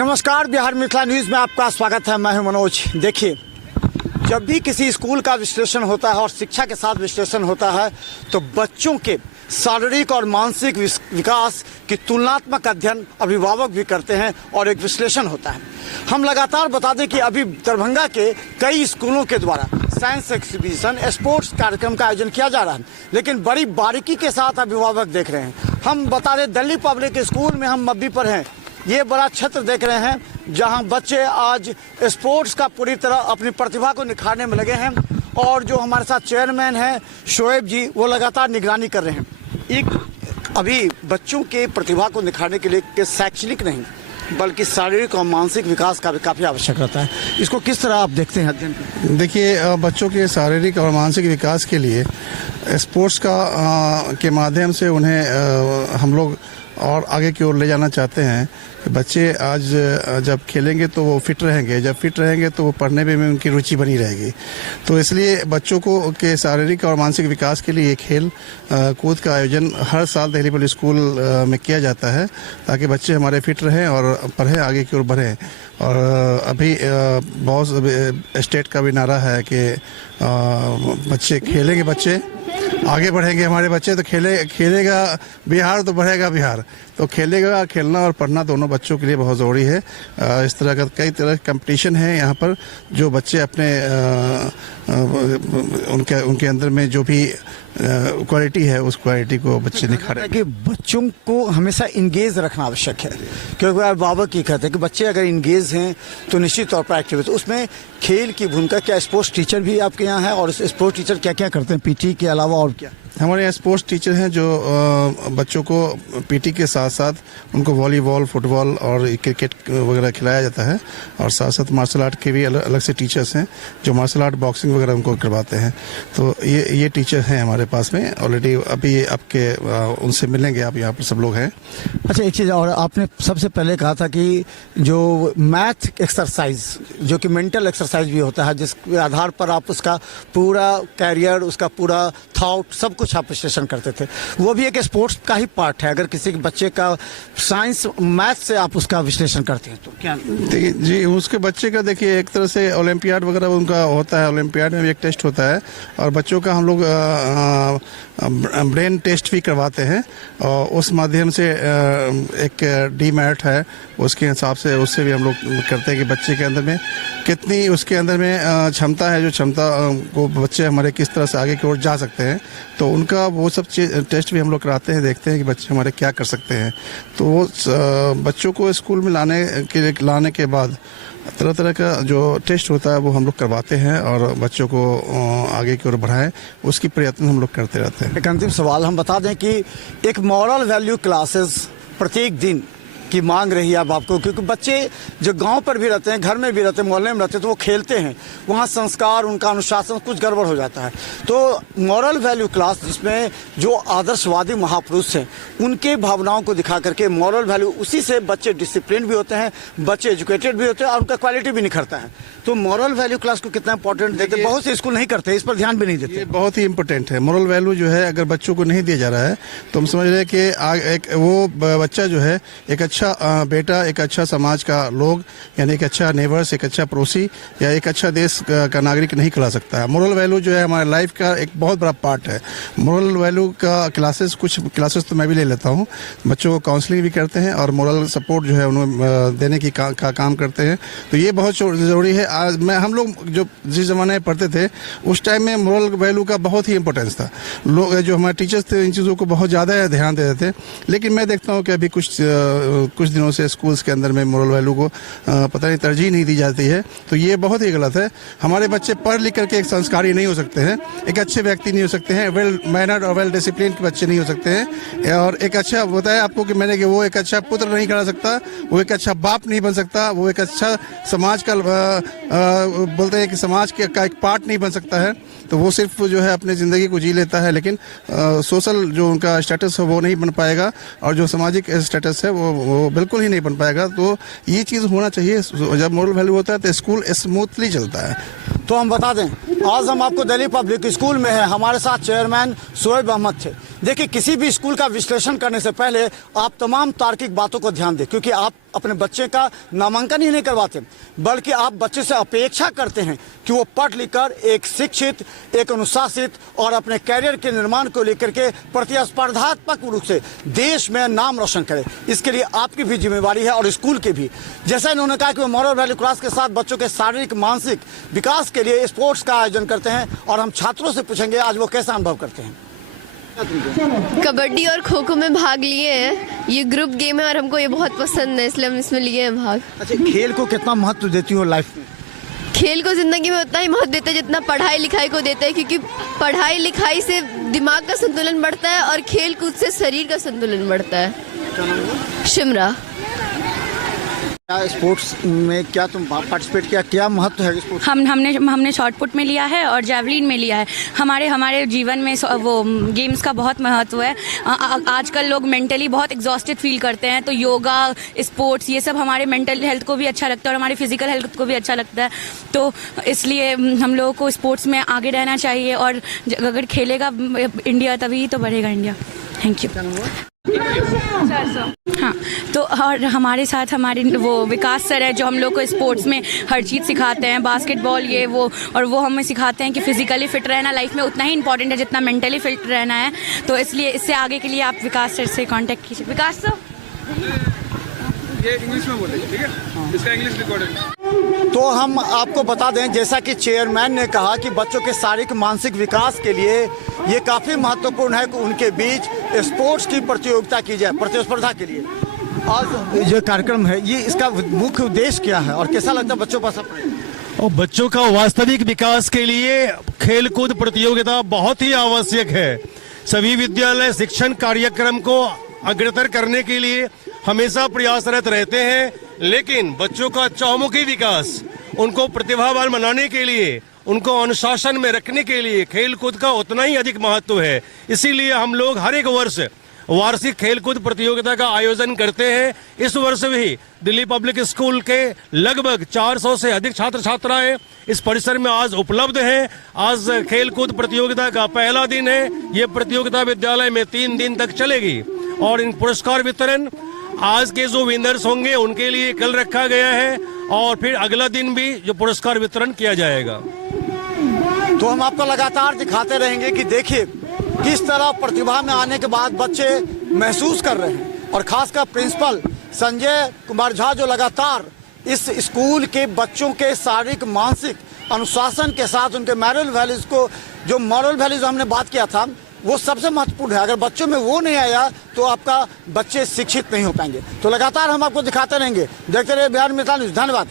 नमस्कार, बिहार मिथिला न्यूज़ में आपका स्वागत है। मैं हूं मनोज। देखिए, जब भी किसी स्कूल का विश्लेषण होता है और शिक्षा के साथ विश्लेषण होता है तो बच्चों के शारीरिक और मानसिक विकास की तुलनात्मक अध्ययन अभिभावक भी करते हैं और एक विश्लेषण होता है। हम लगातार बता दें कि अभी दरभंगा के कई स्कूलों के द्वारा साइंस एग्जीबिशन, स्पोर्ट्स कार्यक्रम का आयोजन किया जा रहा है, लेकिन बड़ी बारीकी के साथ अभिभावक देख रहे हैं। हम बता दें, दिल्ली पब्लिक स्कूल में हम मब्बी पर हैं। ये बड़ा क्षेत्र देख रहे हैं जहां बच्चे आज स्पोर्ट्स का पूरी तरह अपनी प्रतिभा को निखारने में लगे हैं और जो हमारे साथ चेयरमैन हैं शोएब जी, वो लगातार निगरानी कर रहे हैं। एक अभी बच्चों के प्रतिभा को निखारने के लिए शैक्षणिक नहीं बल्कि शारीरिक और मानसिक विकास का भी काफ़ी आवश्यक रहता है। इसको किस तरह आप देखते हैं अध्ययन को? देखिए, बच्चों के शारीरिक और मानसिक विकास के लिए स्पोर्ट्स के माध्यम से उन्हें हम लोग और आगे की ओर ले जाना चाहते हैं कि बच्चे आज जब खेलेंगे तो वो फिट रहेंगे, जब फिट रहेंगे तो वो पढ़ने में उनकी रुचि बनी रहेगी। तो इसलिए बच्चों को के शारीरिक और मानसिक विकास के लिए खेल कूद का आयोजन हर साल दिल्ली पब्लिक स्कूल में किया जाता है ताकि बच्चे हमारे फिट रहें और पढ़ें, आगे की ओर बढ़ें। और अभी बहुत स्टेट का भी नारा है कि बच्चे खेलेंगे, बच्चे आगे बढ़ेंगे, हमारे बच्चे तो खेलेगा बिहार तो बढ़ेगा बिहार। तो खेलना और पढ़ना दोनों बच्चों के लिए बहुत ज़रूरी है। इस तरह का कई तरह के कंपटीशन है यहाँ पर जो बच्चे अपने उनके अंदर में जो भी क्वालिटी है उस क्वालिटी को बच्चे निखारें। कि बच्चों को हमेशा इंगेज रखना आवश्यक है, क्योंकि अभिभावक ये कहते हैं कि बच्चे अगर इंगेज हैं तो निश्चित तौर पर एक्टिव है। तो उसमें खेल की भूमिका क्या? स्पोर्ट्स टीचर भी आपके यहाँ है और स्पोर्ट्स टीचर क्या क्या करते हैं पीटी के अलावा और क्या? हमारे यहाँ स्पोर्ट्स टीचर हैं जो बच्चों को पीटी के साथ साथ उनको वॉलीबॉल, फुटबॉल और क्रिकेट वगैरह खिलाया जाता है और साथ साथ मार्शल आर्ट के भी अलग से टीचर्स हैं जो मार्शल आर्ट, बॉक्सिंग वगैरह उनको करवाते हैं। तो ये टीचर हैं हमारे पास में ऑलरेडी। अभी आपके उनसे मिलेंगे, आप यहाँ पर सब लोग हैं। अच्छा, एक चीज़ और, आपने सबसे पहले कहा था कि जो मैथ एक्सरसाइज जो कि मेंटल एक्सरसाइज भी होता है, जिसके आधार पर आप उसका पूरा कैरियर, उसका पूरा थॉट, सब कुछ आप विश्लेषण करते थे, वो भी एक स्पोर्ट्स का ही पार्ट है। अगर किसी बच्चे का साइंस मैथ से आप उसका विश्लेषण करते हैं तो क्या? जी, उसके बच्चे का देखिए एक तरह से ओलंपियाड वगैरह उनका होता है, ओलंपियाड में भी एक टेस्ट होता है और बच्चों का हम लोग ब्रेन टेस्ट भी करवाते हैं और उस माध्यम से एक डीमैट है, उसके हिसाब से उससे भी हम लोग करते हैं कि बच्चे के अंदर में कितनी उसके अंदर में क्षमता है, जो क्षमता को बच्चे हमारे किस तरह से आगे की ओर जा सकते हैं। तो उनका वो सब टेस्ट भी हम लोग कराते हैं, देखते हैं कि बच्चे हमारे क्या कर सकते हैं। तो वो बच्चों को स्कूल में लाने के बाद तरह तरह का जो टेस्ट होता है वो हम लोग करवाते हैं और बच्चों को आगे की ओर बढ़ाएं, उसकी प्रयत्न हम लोग करते रहते हैं। एक अंतिम सवाल हम बता दें कि एक मॉरल वैल्यू क्लासेस प्रत्येक दिन की मांग रही है अब आपको, क्योंकि बच्चे जो गांव पर भी रहते हैं, घर में भी रहते हैं, मोहल्ले में रहते हैं, तो वो खेलते हैं, वहाँ संस्कार, उनका अनुशासन कुछ गड़बड़ हो जाता है। तो मॉरल वैल्यू क्लास जिसमें जो आदर्शवादी महापुरुष हैं उनके भावनाओं को दिखा करके मॉरल वैल्यू, उसी से बच्चे डिसिप्लिन भी होते हैं, बच्चे एजुकेटेड भी होते हैं और उनका क्वालिटी भी निखरता है। तो मॉरल वैल्यू क्लास को कितना इंपॉर्टेंट देते हैं? बहुत से स्कूल नहीं करते, इस पर ध्यान भी नहीं देते। ये बहुत ही इंपॉर्टेंट है। मॉरल वैल्यू जो है अगर बच्चों को नहीं दिया जा रहा है तो हम समझ रहे हैं कि वो बच्चा जो है एक अच्छा बेटा, एक अच्छा समाज का लोग, यानी एक अच्छा नेबर्स, एक अच्छा पड़ोसी या एक अच्छा देश का नागरिक नहीं खिला सकता है। मोरल वैल्यू जो है हमारे लाइफ का एक बहुत बड़ा पार्ट है। मोरल वैल्यू का कुछ क्लासेस तो मैं भी ले लेता हूँ, बच्चों को काउंसलिंग भी करते हैं और मोरल सपोर्ट जो है उन्हें देने की काम करते हैं। तो ये बहुत ज़रूरी है। आज हम लोग जो जिस ज़माने में पढ़ते थे उस टाइम में मोरल वैल्यू का बहुत ही इंपॉर्टेंस था। लोग जो हमारे टीचर्स थे इन चीज़ों को बहुत ज़्यादा ध्यान देते थे, लेकिन मैं देखता हूँ कि अभी कुछ दिनों से स्कूल्स के अंदर में मोरल वैल्यू को पता नहीं तरजीह नहीं दी जाती है। तो ये बहुत ही गलत है। हमारे बच्चे पढ़ लिख करके एक संस्कारी नहीं हो सकते हैं, एक अच्छे व्यक्ति नहीं हो सकते हैं, वेल मैनर्ड और वेल डिसिप्लिन के बच्चे नहीं हो सकते हैं। और एक अच्छा बताया आपको कि मैंने कि वो एक अच्छा पुत्र नहीं करा सकता, वो एक अच्छा बाप नहीं बन सकता, वो एक अच्छा समाज का बोलते हैं कि समाज का एक पार्ट नहीं बन सकता है। तो वो सिर्फ जो है अपनी ज़िंदगी को जी लेता है, लेकिन सोशल जो उनका स्टेटस है वो नहीं बन पाएगा और जो सामाजिक स्टेटस है वो बिल्कुल ही नहीं बन पाएगा। तो ये चीज़ होना चाहिए। जब मोरल वैल्यू होता है तो स्कूल स्मूथली चलता है। तो हम बता दें, आज हम आपको दिल्ली पब्लिक स्कूल में है, हमारे साथ चेयरमैन शोएब अहमद थे। देखिए, किसी भी स्कूल का विश्लेषण करने से पहले आप तमाम तार्किक बातों को ध्यान दें, क्योंकि आप अपने बच्चे का नामांकन ही नहीं करवाते, बल्कि आप बच्चे से अपेक्षा करते हैं कि वो पढ़ लिख कर एक शिक्षित, एक अनुशासित और अपने कैरियर के निर्माण को लेकर के प्रतिस्पर्धात्मक रूप से देश में नाम रोशन करे। इसके लिए आपकी भी जिम्मेवारी है और स्कूल की भी। जैसा इन्होंने कहा कि वो मॉरल वैल्यू क्लास के साथ बच्चों के शारीरिक मानसिक विकास के लिए स्पोर्ट्स का आयोजन करते हैं, और हम छात्रों से पूछेंगे आज वो कैसा अनुभव करते हैं। कबड्डी और खो खो में भाग लिए हैं। ये ग्रुप गेम है और हमको ये बहुत पसंद है, इसलिए हम इसमें लिए हैं भाग। अच्छा, खेल को कितना महत्व देती हो लाइफ में? खेल को जिंदगी में उतना ही महत्व देते हैं जितना पढ़ाई लिखाई को देते हैं, क्योंकि पढ़ाई लिखाई से दिमाग का संतुलन बढ़ता है और खेल कूद से शरीर का संतुलन बढ़ता है। शिमरा। स्पोर्ट्स में क्या तुम पार्टिसिपेट किया, क्या महत्व है स्पोर्ट्स? हमने शॉट पुट में लिया है और जेवलिन में लिया है। हमारे जीवन में वो गेम्स का बहुत महत्व है। आजकल लोग मेंटली बहुत एग्जॉस्टेड फील करते हैं, तो योगा, स्पोर्ट्स, ये सब हमारे मेंटल हेल्थ को भी अच्छा लगता है और हमारे फिजिकल हेल्थ को भी अच्छा लगता है। तो इसलिए हम लोगों को स्पोर्ट्स में आगे रहना चाहिए, और अगर खेलेगा इंडिया तभी तो बढ़ेगा इंडिया। Thank you. हाँ, तो और हमारे साथ हमारे वो विकास सर है जो हम लोग को स्पोर्ट्स में हर चीज़ सिखाते हैं, बास्केटबॉल ये वो, और वो हमें सिखाते हैं कि फिजिकली फिट रहना लाइफ में उतना ही इंपॉर्टेंट है जितना मेंटली फिट रहना है। तो इसलिए इससे आगे के लिए आप विकास सर से कांटेक्ट कीजिए। विकास सर, ये इंग्लिश में बोलेंगे, ठीक है? इसका इंग्लिश रिकॉर्डिंग। तो हम आपको बता दें, जैसा कि चेयरमैन ने कहा कि बच्चों के शारीरिक मानसिक विकास के लिए ये काफ़ी महत्वपूर्ण है कि उनके बीच स्पोर्ट्स की प्रतियोगिता की जाए, प्रतिस्पर्धा के लिए। आज जो कार्यक्रम है, ये इसका मुख्य उद्देश्य क्या है और कैसा लगता है बच्चों पर असर पड़ेगा? और बच्चों का वास्तविक विकास के लिए खेलकूद प्रतियोगिता बहुत ही आवश्यक है। सभी विद्यालय शिक्षण कार्यक्रम को अग्रतर करने के लिए हमेशा प्रयासरत रहते हैं, लेकिन बच्चों का चौमुखी विकास, उनको प्रतिभावान बनाने के लिए, उनको अनुशासन में रखने के लिए खेलकूद का उतना ही अधिक महत्व है। इसीलिए हम लोग हर एक वर्ष वार्षिक खेलकूद प्रतियोगिता का आयोजन करते हैं। इस वर्ष भी दिल्ली पब्लिक स्कूल के लगभग 400 से अधिक छात्र छात्राएं इस परिसर में आज उपलब्ध हैं। आज खेलकूद प्रतियोगिता का पहला दिन है। ये प्रतियोगिता विद्यालय में 3 दिन तक चलेगी और इन पुरस्कार वितरण आज के जो विनर्स होंगे उनके लिए कल रखा गया है, और फिर अगला दिन भी जो पुरस्कार वितरण किया जाएगा। तो हम आपको लगातार दिखाते रहेंगे कि देखिए किस तरह प्रतिभा में आने के बाद बच्चे महसूस कर रहे हैं, और खासकर प्रिंसिपल संजय कुमार झा जो लगातार इस स्कूल के बच्चों के शारीरिक मानसिक अनुशासन के साथ उनके मॉरल वैल्यूज को, जो मॉरल वैल्यूज हमने बात किया था, वो सबसे महत्वपूर्ण है। अगर बच्चों में वो नहीं आया तो आपका बच्चे शिक्षित नहीं हो पाएंगे। तो लगातार हम आपको दिखाते रहेंगे। देखते रहिए बिहार मिसाल न्यूज़। धन्यवाद।